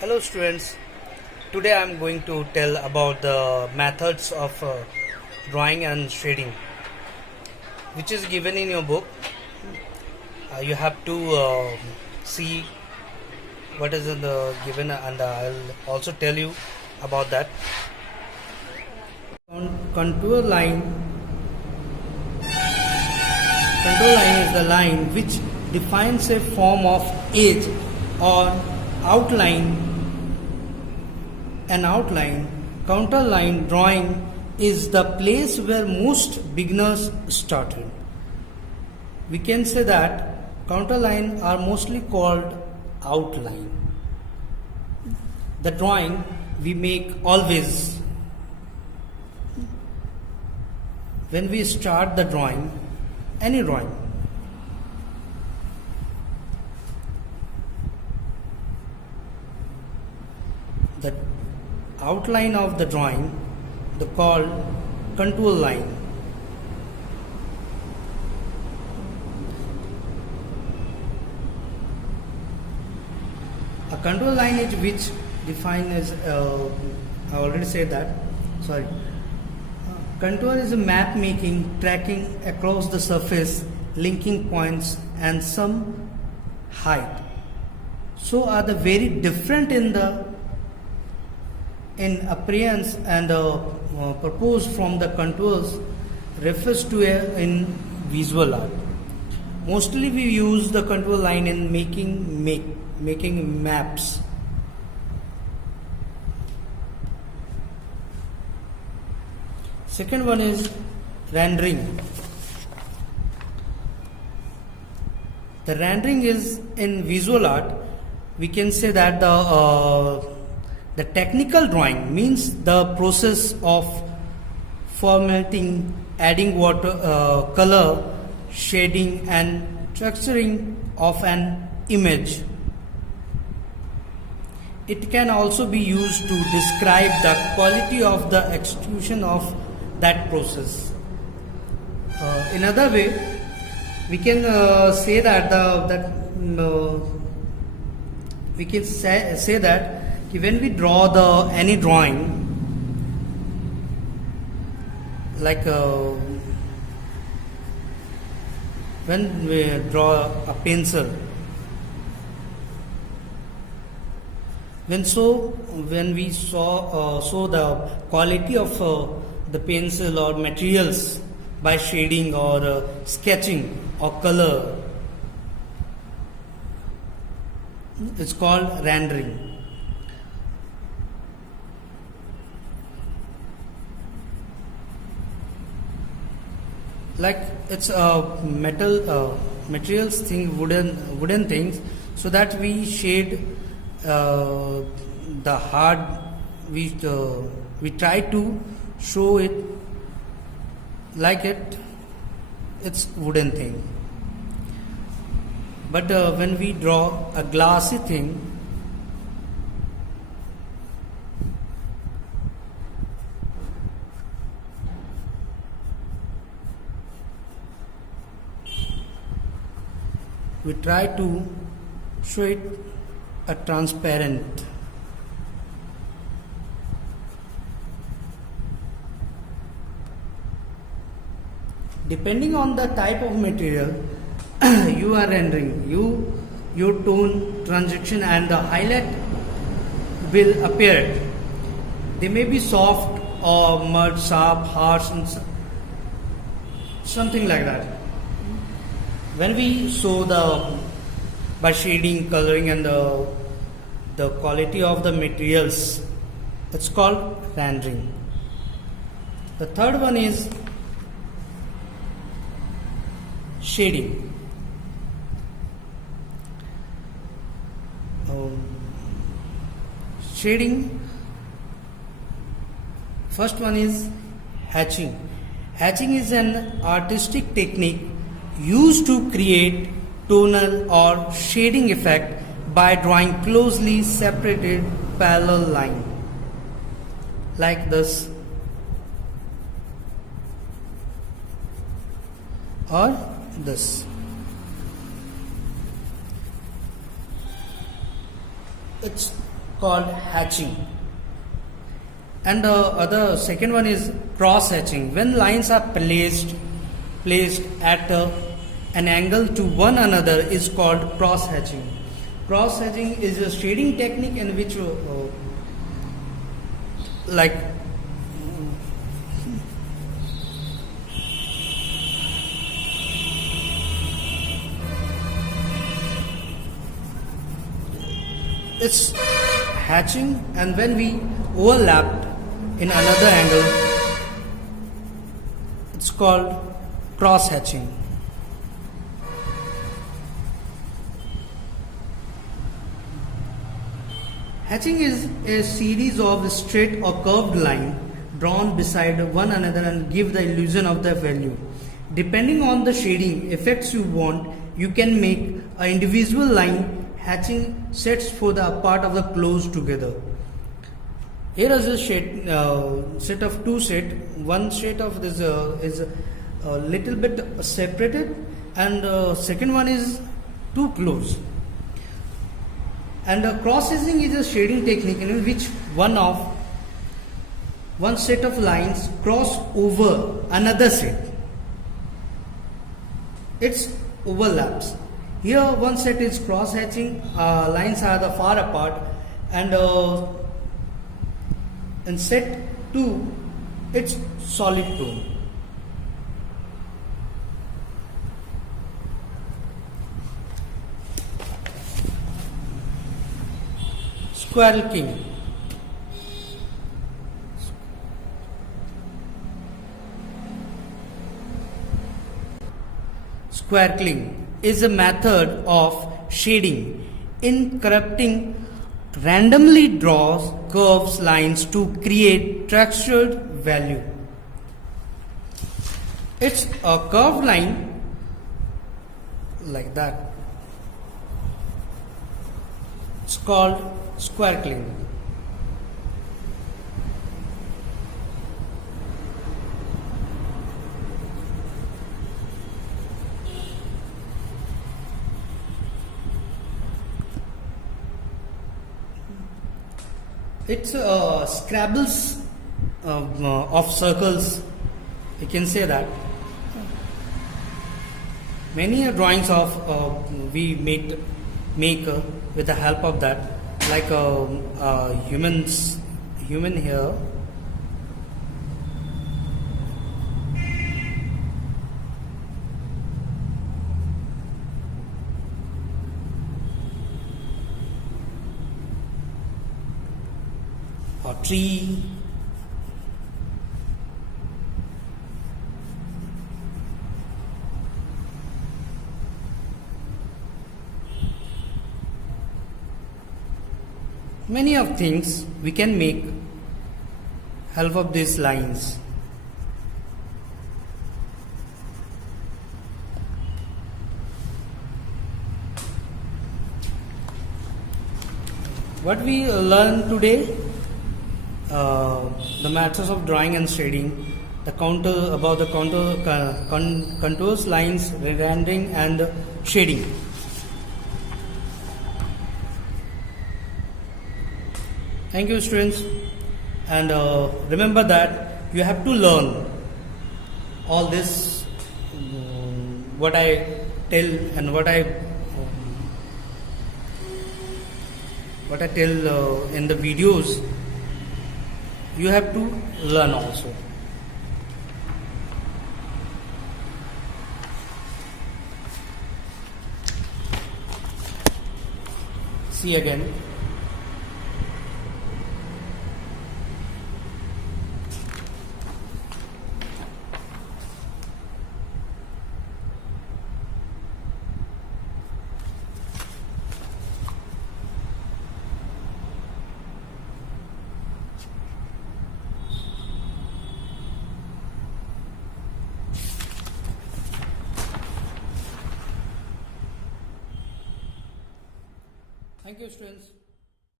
Hello students, today I am going to tell about the methods of drawing and shading which is given in your book. You have to see what is in the given and I'll also tell you about that. Contour line is the line which defines a form of edge or outline. An outline, counter line drawing is the place where most beginners started. We can say that counter line are mostly called outline. The drawing we make always when we start the drawing, any drawing. The outline of the drawing, the called contour line. A contour line is which defined as I already said that. Sorry. Contour is a map making, tracking across the surface, linking points and some height. So are the very different in appearance and purpose from the contours refers to in visual art. Mostly we use the contour line in making maps. Second one is rendering. The rendering is in visual art. We can say that the technical drawing means the process of formatting, adding water, color, shading and texturing of an image. It can also be used to describe the quality of the execution of that process. In other way, we can say that we can say that when we draw any drawing, like when we draw a pencil, when we saw the quality of the pencil or materials by shading or sketching or color, it's called rendering. Like it's a materials thing, wooden things, so that we shade the hard. We try to show it like it's wooden thing. But when we draw a glassy thing, we try to show it a transparent. Depending on the type of material you are rendering, your tone, transition and the highlight will appear. They may be soft or mud, sharp, harsh and something like that. When we show by shading, coloring and the quality of the materials, it's called rendering. The third one is shading. Shading, first one is hatching. Hatching is an artistic technique used to create tonal or shading effect by drawing closely separated parallel line like this or this. called hatching. And the other second one is cross hatching. When lines are placed at an angle to one another is called cross hatching. Cross hatching is a shading technique in which like it's hatching, and when we overlapped in another angle, it's called cross hatching. Hatching is a series of straight or curved lines drawn beside one another and give the illusion of the value. Depending on the shading effects you want, you can make an individual line hatching sets for the part of the close together. Here is a set of two sets. One set of this is a little bit separated, and second one is too close. And cross hatching is a shading technique in which one set of lines cross over another set. It's overlaps. Here one set is cross hatching, lines are the far apart, and in set 2 it's solid tone. Squirrel King. Squircling is a method of shading in corrupting randomly draws curves lines to create textured value. It's a curved line like that. It's called squircling. It's scrabbles of circles, you can say that. Many drawings of we make with the help of that, like human here. Or tree. Many of things we can make help of these lines. What we learned today, the matters of drawing and shading, the contours, lines, rendering, and shading. Thank you, students, and remember that you have to learn all this, what I tell and what I tell in the videos. You have to learn also. See you again. Thank you, students.